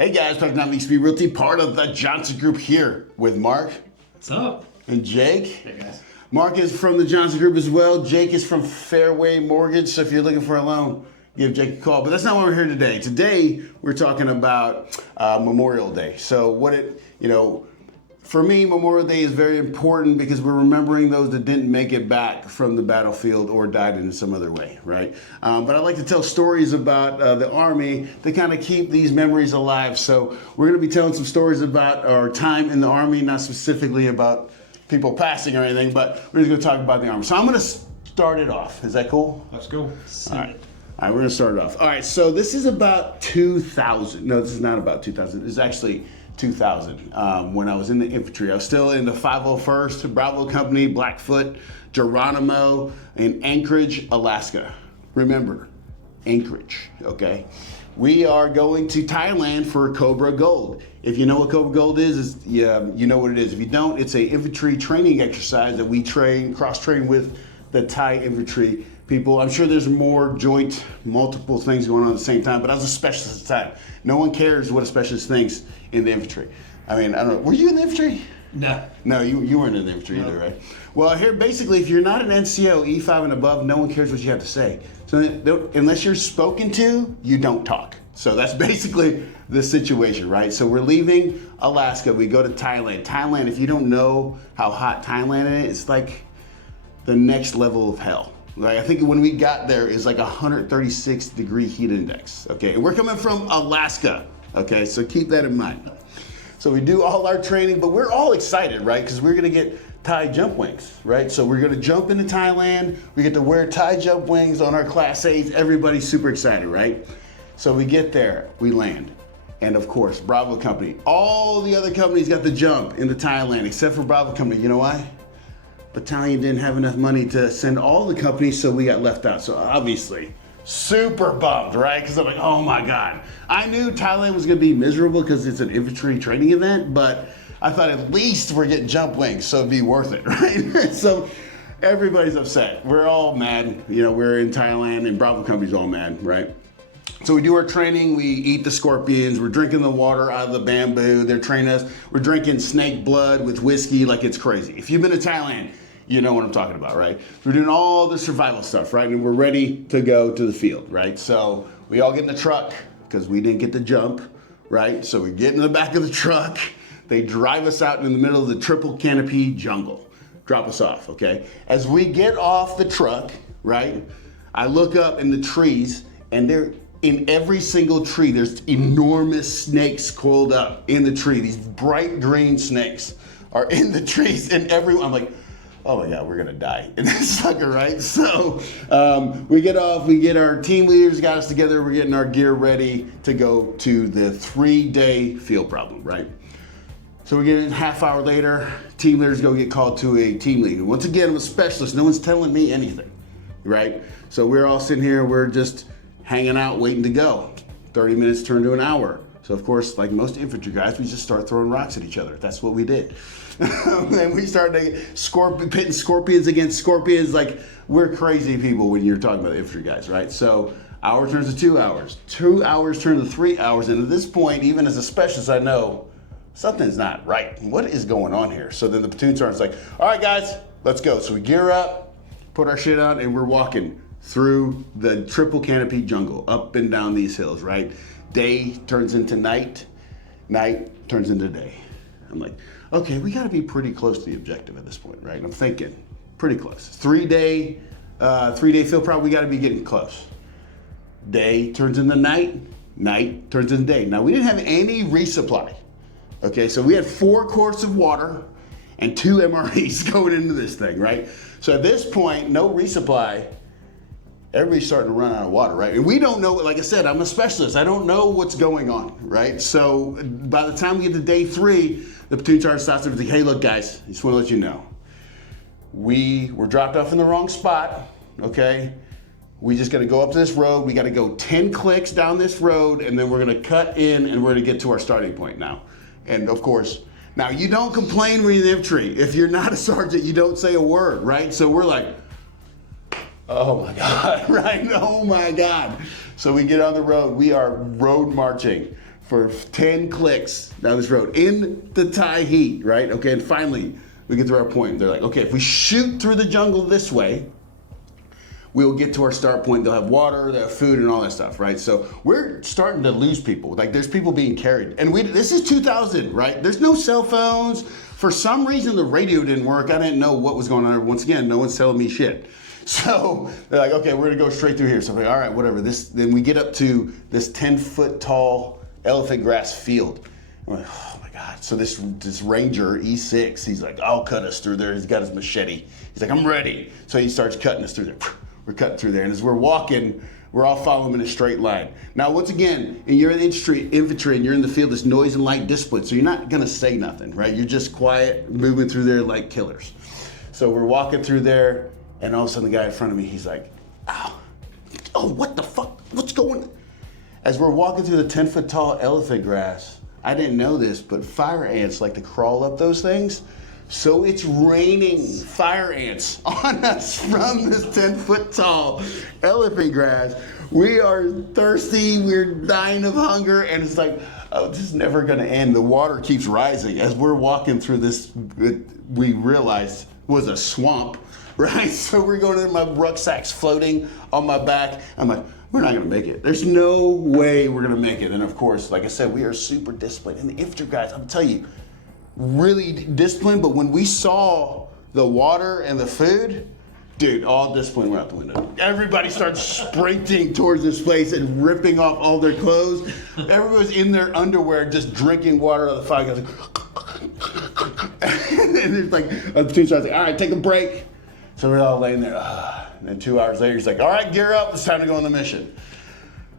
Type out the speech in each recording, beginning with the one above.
Hey guys, Dr. Donovan, XP Realty, part of the Johnson Group here with Mark. What's up? And Jake. Hey guys. Mark is from the Johnson Group as well. Jake is from Fairway Mortgage, so if you're looking for a loan, give Jake a call. But that's not why we're here today. Today, we're talking about Memorial Day. So for me, Memorial Day is very important because we're remembering those that didn't make it back from the battlefield or died in some other way, right? But I like to tell stories about the Army to kind of keep these memories alive. So we're going to be telling some stories about our time in the Army, not specifically about people passing or anything, but we're just going to talk about the Army. So I'm going to start it off. Is that cool? Let's go. All right, we're going to start it off. All right, so this is about 2000. No, this is not about 2000. This is actually 2000, when I was in the infantry. I was still in the 501st Bravo Company, Blackfoot, Geronimo, in Anchorage, Alaska. Remember, Anchorage, okay? We are going to Thailand for Cobra Gold. If you know what Cobra Gold is you know what it is. If you don't, it's an infantry training exercise that we cross-train with the Thai infantry people. I'm sure there's more multiple things going on at the same time, but I was a specialist at the time. No one cares what a specialist thinks in the infantry. I mean, I don't know. Were you in the infantry? No. No, you weren't in the infantry either, right? Well, here, basically, if you're not an NCO, E5 and above, no one cares what you have to say. So unless you're spoken to, you don't talk. So that's basically the situation, right? So we're leaving Alaska. We go to Thailand. Thailand, if you don't know how hot Thailand is, it's like the next level of hell. Like, I think when we got there, it's like 136 degree heat index, okay? And we're coming from Alaska, okay? So keep that in mind. So we do all our training, but we're all excited, right? Because we're gonna get Thai jump wings, right? So we're gonna jump into Thailand. We get to wear Thai jump wings on our Class 8s. Everybody's super excited, right? So we get there, we land. And of course, Bravo Company. All the other companies got the jump into Thailand, except for Bravo Company. You know why? Battalion didn't have enough money to send all the companies, so we got left out. So obviously, super bummed, right? Because I'm like, oh my God. I knew Thailand was gonna be miserable because it's an infantry training event, but I thought at least we're getting jump wings, so it'd be worth it, right? So everybody's upset. We're all mad. We're in Thailand and Bravo Company's all mad, right? So we do our training, we eat the scorpions, we're drinking the water out of the bamboo, they're training us, we're drinking snake blood with whiskey like it's crazy. If you've been to Thailand, you know what I'm talking about, right? We're doing all the survival stuff, right? And we're ready to go to the field, right? So we all get in the truck because we didn't get the jump, right? So we get in the back of the truck, they drive us out in the middle of the triple canopy jungle, drop us off, okay? As we get off the truck, right? I look up in the trees and they're in every single tree, there's enormous snakes coiled up in the tree. These bright green snakes are in the trees, and I'm like, oh my God, we're gonna die in this sucker, right? So we get off, we get our team leaders, got us together, we're getting our gear ready to go to the 3-day field problem, right? So we get in a half hour later, team leaders go get called to a team lead. Once again, I'm a specialist, no one's telling me anything, right? So we're all sitting here, we're just hanging out, waiting to go. 30 minutes turned to an hour. So of course, like most infantry guys, we just start throwing rocks at each other. That's what we did. And we started pitting scorpions against scorpions. Like, we're crazy people when you're talking about infantry guys, right? So hour turns to 2 hours. 2 hours turn to 3 hours. And at this point, even as a specialist, I know something's not right. What is going on here? So then the platoon sergeant's like, all right, guys, let's go. So we gear up, put our shit on, and we're walking through the triple canopy jungle, up and down these hills, right? Day turns into night, night turns into day. I'm like, okay, we gotta be pretty close to the objective at this point, right? And I'm thinking, pretty close. 3-day field prop, we gotta be getting close. Day turns into night, night turns into day. Now, we didn't have any resupply, okay? So we had 4 quarts of water and 2 MREs going into this thing, right? So at this point, no resupply, everybody's starting to run out of water, right? And we don't know, like I said, I'm a specialist. I don't know what's going on, right? So by the time we get to day 3, the platoon sergeant stops and is like, hey, look, guys, I just want to let you know. We were dropped off in the wrong spot, okay? We just got to go up to this road. We got to go 10 clicks down this road, and then we're going to cut in, and we're going to get to our starting point now. And of course, now you don't complain when you're in the infantry. If you're not a sergeant, you don't say a word, right? So we're like, oh my God, right? Oh my God. So we get on the road. We are road marching for 10 clicks down this road in the Thai heat, right? Okay, and finally we get to our point. They're like, okay, if we shoot through the jungle this way, we'll get to our start point. They'll have water, they'll have food, and all that stuff, right? So we're starting to lose people. Like, there's people being carried. And this is 2000, right? There's no cell phones. For some reason, the radio didn't work. I didn't know what was going on. Once again, no one's telling me shit. So they're like, okay, we're gonna go straight through here. So I'm like, all right, whatever. Then we get up to this 10-foot tall elephant grass field. I'm like, oh my God. So this ranger, E6, he's like, I'll cut us through there. He's got his machete. He's like, I'm ready. So he starts cutting us through there. We're cutting through there. And as we're walking, we're all following in a straight line. Now, once again, and you're in infantry and you're in the field, it's noise and light discipline. So you're not gonna say nothing, right? You're just quiet, moving through there like killers. So we're walking through there, and all of a sudden the guy in front of me, he's like, ow, oh, what the fuck, what's going on? As we're walking through the 10-foot tall elephant grass, I didn't know this, but fire ants like to crawl up those things. So it's raining fire ants on us from this 10-foot tall elephant grass. We are thirsty, we're dying of hunger, and it's like, oh, this is never gonna end. The water keeps rising. As we're walking through this, we realized was a swamp, right? So we're going in, my rucksack's floating on my back. I'm like, we're not gonna make it. There's no way we're gonna make it. And of course, like I said, we are super disciplined. And the infantry guys, I'm telling you, really disciplined, but when we saw the water and the food, dude, all discipline went out the window. Everybody started sprinting towards this place and ripping off all their clothes. Everyone was in their underwear just drinking water out of the fire. Guys like, and it's like, the two starts like, all right, take a break. So we're all laying there. And then 2 hours later, he's like, all right, gear up, it's time to go on the mission.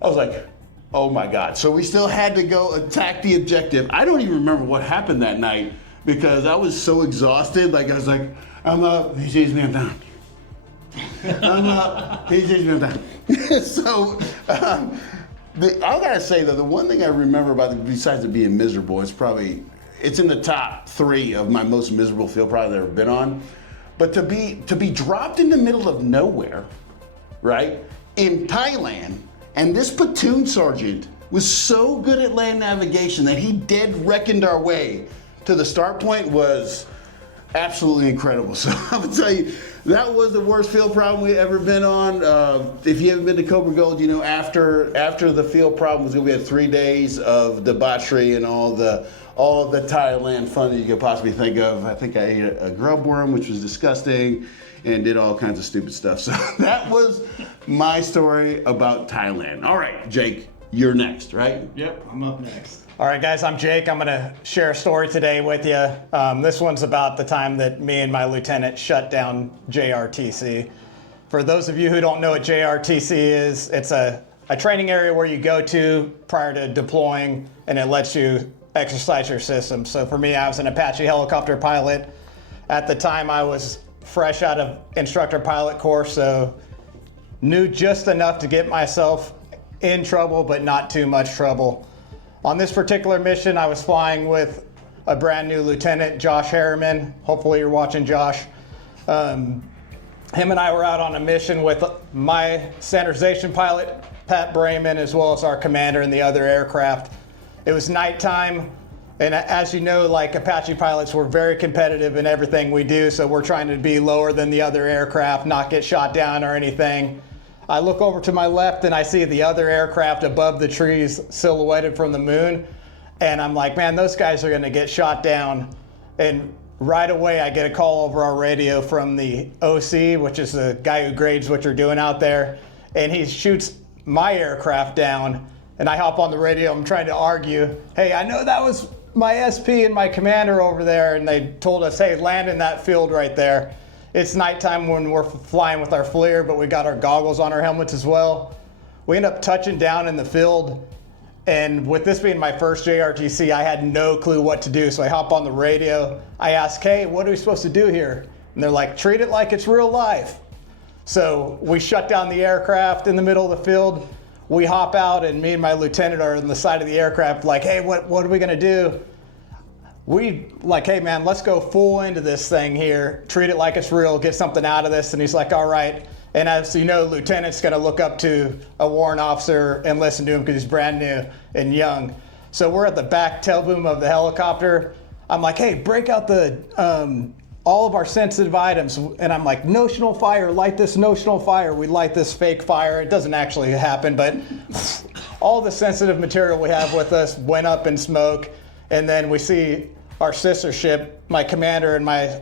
I was like, oh my God. So we still had to go attack the objective. I don't even remember what happened that night because I was so exhausted. Like, I was like, I'm up, he sees me, I'm down. I'm up, he sees me, I'm down. So, I gotta say though, the one thing I remember about it, besides it being miserable, it's in the top 3 of my most miserable field projects I've ever been on. But to be dropped in the middle of nowhere, right, in Thailand, and this platoon sergeant was so good at land navigation that he dead reckoned our way to the start point was absolutely incredible. So I'm gonna tell you, that was the worst field problem we've ever been on. If you haven't been to Cobra Gold, you know, after the field problem we had 3 days of debauchery and all the Thailand fun that you could possibly think of. I think I ate a grub worm, which was disgusting, and did all kinds of stupid stuff. So that was my story about Thailand. All right, Jake, you're next, right? Yep, I'm up next. All right, guys, I'm Jake. I'm going to share a story today with you. This one's about the time that me and my lieutenant shut down JRTC. For those of you who don't know what JRTC is, it's a training area where you go to prior to deploying, and it lets you exercise your system. So for me, I was an Apache helicopter pilot. At the time, I was fresh out of instructor pilot course, so knew just enough to get myself in trouble, but not too much trouble. On this particular mission, I was flying with a brand new lieutenant, Josh Harriman. Hopefully you're watching, Josh. Him and I were out on a mission with my standardization pilot, Pat Brayman, as well as our commander and the other aircraft. It was nighttime, and as you know, like Apache pilots, we're very competitive in everything we do, so we're trying to be lower than the other aircraft, not get shot down or anything. I look over to my left and I see the other aircraft above the trees silhouetted from the moon, and I'm like, man, those guys are gonna get shot down. And right away I get a call over our radio from the OC, which is the guy who grades what you're doing out there, and he shoots my aircraft down. And I hop on the radio, I'm trying to argue, hey, I know that was my SP and my commander over there, and they told us, hey, land in that field right there. It's nighttime when we're flying with our FLIR, but we got our goggles on our helmets as well. We end up touching down in the field, and with this being my first JRTC, I had no clue what to do, so I hop on the radio. I ask, hey, what are we supposed to do here? And they're like, treat it like it's real life. So we shut down the aircraft in the middle of the field. We hop out, and me and my lieutenant are on the side of the aircraft like, hey, what are we gonna do? We like, hey man, let's go full into this thing here, treat it like it's real, get something out of this. And he's like, all right. And as you know, lieutenant's gonna look up to a warrant officer and listen to him because he's brand new and young. So we're at the back tail boom of the helicopter. I'm like, hey, break out the all of our sensitive items. And I'm like, notional fire, light this notional fire. We light this fake fire. It doesn't actually happen, but all the sensitive material we have with us went up in smoke. And then we see our sister ship, my commander and my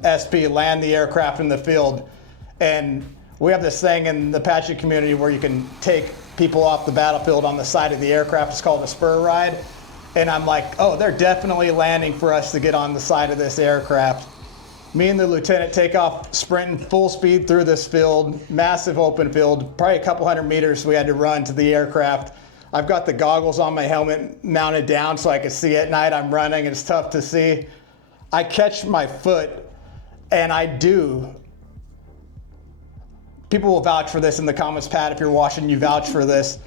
SP, land the aircraft in the field. And we have this thing in the Apache community where you can take people off the battlefield on the side of the aircraft. It's called a spur ride. And I'm like, oh, they're definitely landing for us to get on the side of this aircraft. Me and the lieutenant take off sprinting full speed through this field, massive open field, probably a couple hundred meters we had to run to the aircraft. I've got the goggles on my helmet mounted down so I can see at night. I'm running, it's tough to see. I catch my foot, and I do. People will vouch for this in the comments, Pat, if you're watching, you vouch for this.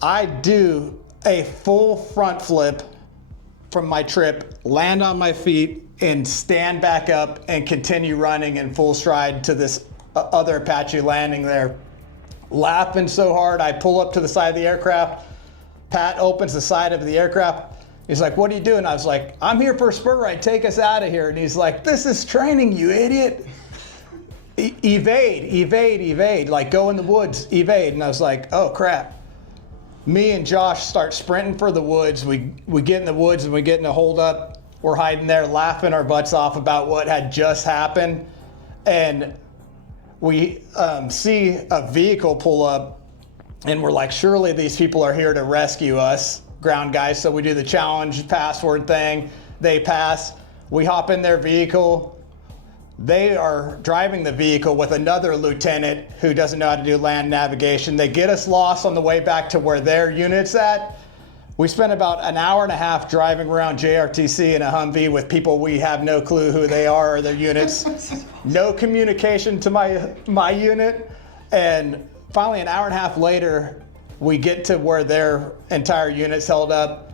I do a full front flip from my trip, land on my feet, and stand back up and continue running in full stride to this other Apache landing there. Laughing so hard, I pull up to the side of the aircraft. Pat opens the side of the aircraft. He's like, what are you doing? I was like, I'm here for a spur ride, take us out of here. And he's like, this is training, you idiot. Evade, like go in the woods, evade. And I was like, oh crap. Me and Josh start sprinting for the woods. We get in the woods and we get in a hold up. We're hiding there laughing our butts off about what had just happened. And we see a vehicle pull up and we're like, surely these people are here to rescue us, ground guys. So we do the challenge password thing. They pass. We hop in their vehicle. They are driving the vehicle with another lieutenant who doesn't know how to do land navigation. They get us lost on the way back to where their unit's at. We spent about an hour and a half driving around JRTC in a Humvee with people we have no clue who they are or their units. No communication to my unit. And finally, an hour and a half later, we get to where their entire unit's held up.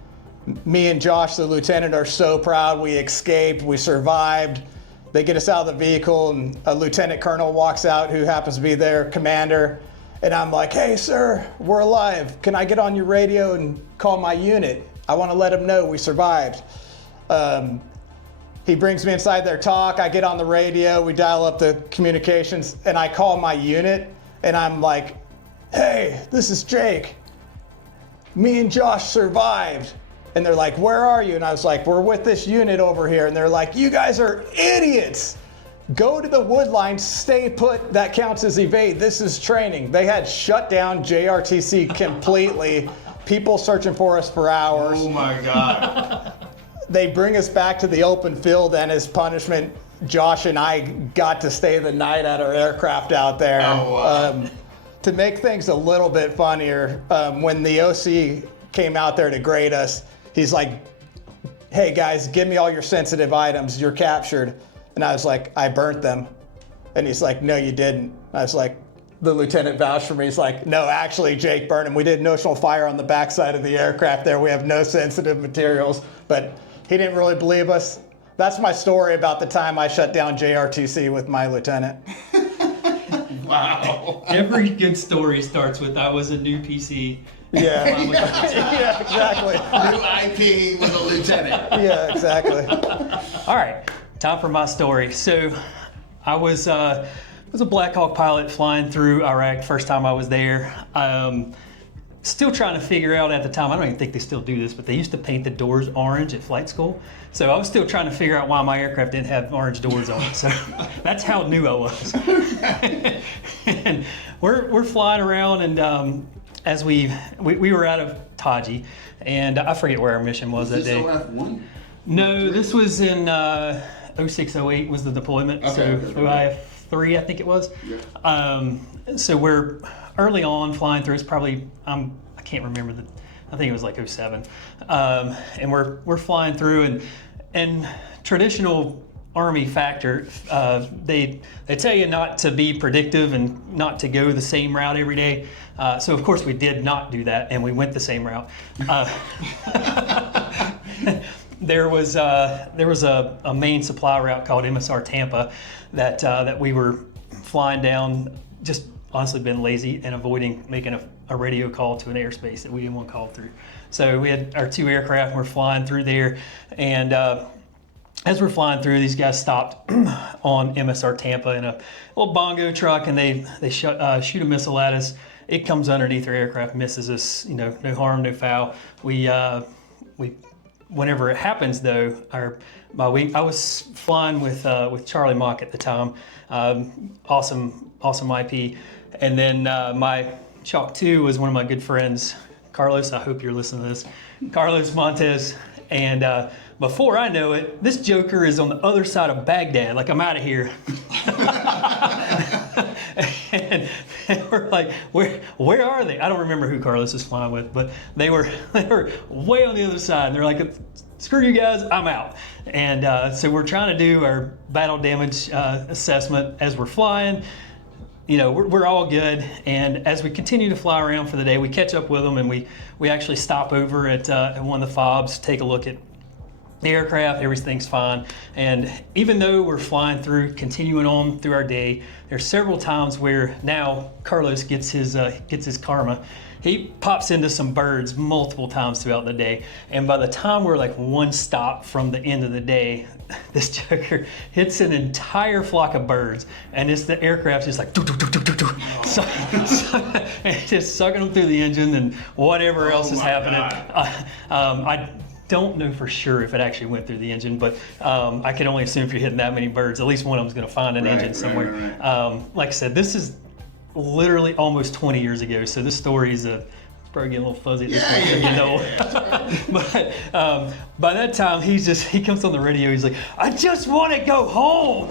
Me and Josh, the lieutenant, are so proud. We escaped, we survived. They get us out of the vehicle, and a lieutenant colonel walks out who happens to be their commander. And I'm like, hey, sir, we're alive. Can I get on your radio and call my unit? I want to let them know we survived. He brings me inside their talk. I get on the radio. We dial up the communications, and I call my unit. And I'm like, hey, this is Jake. Me and Josh survived. And they're like, where are you? And I was like, we're with this unit over here. And they're like, you guys are idiots. Go to the wood line, stay put. That counts as evade. This is training. They had shut down JRTC completely. People searching for us for hours. Oh my God. They bring us back to the open field, and as punishment, Josh and I got to stay the night at our aircraft out there. Oh, wow. To make things a little bit funnier, when the OC came out there to grade us, he's like, hey guys, give me all your sensitive items, you're captured. And I was like, I burnt them. And he's like, no, you didn't. I was like, the lieutenant vouched for me. He's like, no, actually, Jake burned them. We did notional fire on the backside of the aircraft there. We have no sensitive materials. But he didn't really believe us. That's my story about the time I shut down JRTC with my lieutenant. Wow. Every good story starts with, I was a new PC. Yeah, yeah, exactly. New IP with a lieutenant. Yeah, exactly. All right, time for my story. So I was a Black Hawk pilot flying through Iraq first time I was there. Still trying to figure out at the time, I don't even think they still do this, but they used to paint the doors orange at flight school. So I was still trying to figure out why my aircraft didn't have orange doors on it. So that's how new I was. And we're flying around, and as we were out of Taji, and I forget where our mission was that day. Is this OF1? No, this was in 06, 08 was the deployment. Okay, So okay. OIF3, I think it was. Yeah. So we're early on flying through. It's probably I can't remember I think it was like 07. And we're flying through, and traditional Army factor, they tell you not to be predictive and not to go the same route every day. So of course we did not do that, and we went the same route. There was a main supply route called MSR Tampa that we were flying down, just honestly been lazy and avoiding making a radio call to an airspace that we didn't want to call through. So we had our 2 aircraft, and we're flying through there, and as we're flying through, these guys stopped on MSR Tampa in a little bongo truck, and they shoot a missile at us. It comes underneath our aircraft, misses us, no harm, no foul. We whenever it happens though, I was flying with Charlie Mock at the time, awesome IP, and then my Chalk 2 was one of my good friends, Carlos. I hope you're listening to this, Carlos Montes, and before I know it, this joker is on the other side of Baghdad. Like, I'm out of here. and we're like, where are they? I don't remember who Carlos is flying with, but they were way on the other side. And they're like, screw you guys, I'm out. And so we're trying to do our battle damage assessment as we're flying. We're all good, and as we continue to fly around for the day, we catch up with them, and we actually stop over at one of the FOBs, take a look at the aircraft. Everything's fine, and even though we're flying through, continuing on through our day, there's several times where now Carlos gets his karma. He pops into some birds multiple times throughout the day, and by the time we're like one stop from the end of the day, this joker hits an entire flock of birds, and the aircraft's just like doo, doo, doo, doo, doo, doo. And just sucking them through the engine and whatever else is happening. I don't know for sure if it actually went through the engine, but I can only assume if you're hitting that many birds, at least one of them's going to find an engine somewhere. Right. Like I said, this is literally almost 20 years ago, so this story is probably getting a little fuzzy at this point, But by that time, he comes on the radio. He's like, I just want to go home.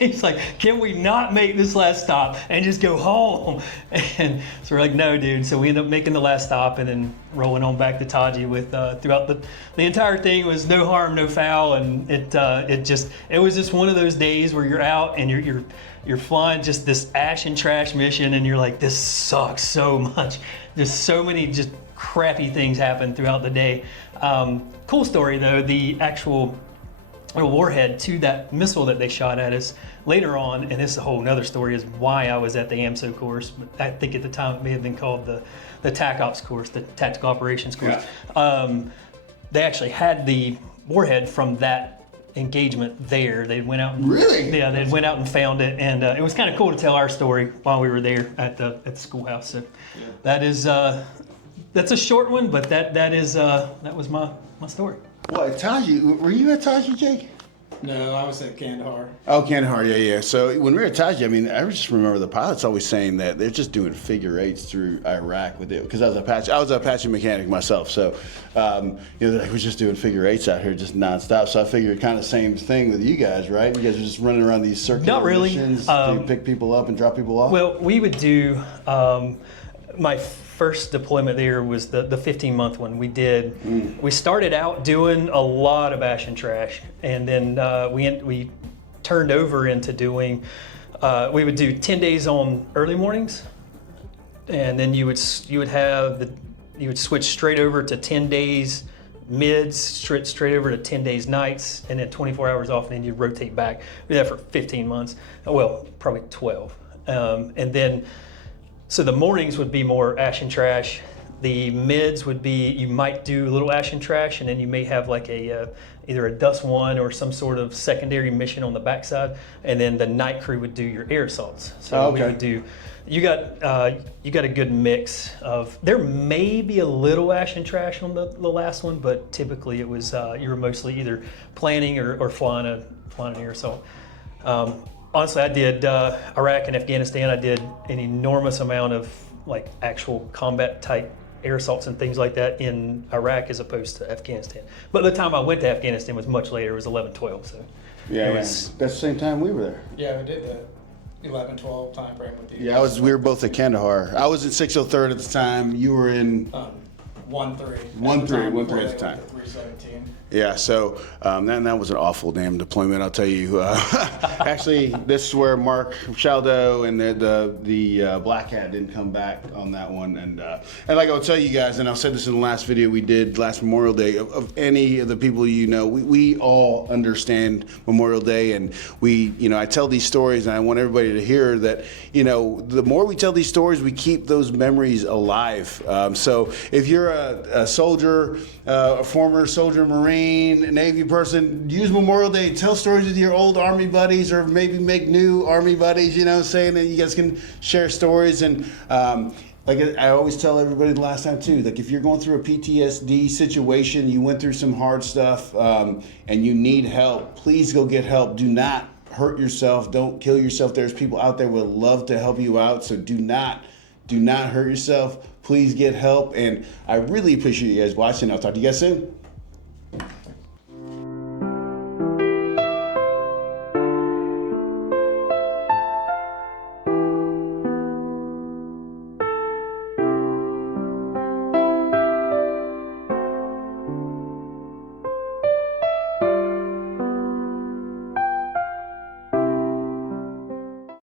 He's like, can we not make this last stop and just go home? And so we're like, no, dude. So we end up making the last stop and then rolling on back to Taji with throughout the entire thing was no harm, no foul, and it was just one of those days where you're out and you're flying just this ash and trash mission, and you're like, this sucks so much. There's so many just crappy things happen throughout the day. Cool story though, the actual warhead to that missile that they shot at us later on, and this is a whole nother story, is why I was at the AMSO course. I think at the time it may have been called the TAC Ops course, the Tactical Operations course. Yeah. They actually had the warhead from that engagement there. They went out and, really? Yeah, they went out and found it, and it was kind of cool to tell our story while we were there at the schoolhouse. So yeah. That's a short one, but that was my story. Well, Taji, were you at Taji, Jake? No, I was at Kandahar. Oh, Kandahar, yeah. So when we were at Taji, I just remember the pilots always saying that they're just doing figure eights through Iraq with it, because I was an Apache mechanic myself. So, they're like, we're just doing figure eights out here, just nonstop. So I figured kind of same thing with you guys, right? You guys are just running around these circular missions to pick people up and drop people off. Well, we would do. My first deployment there was the 15-month one. We started out doing a lot of ash and trash, and then we turned over into doing, we would do 10 days on early mornings, and then you would switch straight over to 10 days mids, straight over to 10 days nights, and then 24 hours off, and then you'd rotate back. We did that for 15 months. Well, probably 12. And then, so the mornings would be more ash and trash. The mids would be, you might do a little ash and trash, and then you may have like either a dust one or some sort of secondary mission on the backside, and then the night crew would do your air assaults. So we would do, you got a good mix of, there may be a little ash and trash on the last one, but typically it was, you were mostly either planning or flying an air assault. Honestly, I did Iraq and Afghanistan. I did an enormous amount of like actual combat type air assaults and things like that in Iraq as opposed to Afghanistan. But the time I went to Afghanistan was much later. It was 11-12. So yeah, that's the same time we were there. Yeah, we did that 11-12 time frame with you. Yeah, we were both at Kandahar. I was in 603rd at the time. You were in 1-3. 1-3 at the time. 317. Yeah, so that was an awful damn deployment, I'll tell you. Actually, this is where Mark Shaldo and the Black Hat didn't come back on that one. And like I'll tell you guys, and I said this in the last video we did last Memorial Day, of any of the people we all understand Memorial Day, and I tell these stories, and I want everybody to hear that, the more we tell these stories, we keep those memories alive. So if you're a soldier, a former soldier, Marine, Navy person, use Memorial Day, tell stories with your old Army buddies, or maybe make new Army buddies, saying that you guys can share stories. And like I always tell everybody the last time too, like if you're going through a PTSD situation, you went through some hard stuff, and you need help, please go get help. Do not hurt yourself. Don't kill yourself. There's people out there who would love to help you out, so do not hurt yourself. Please get help. And I really appreciate you guys watching. I'll talk to you guys soon.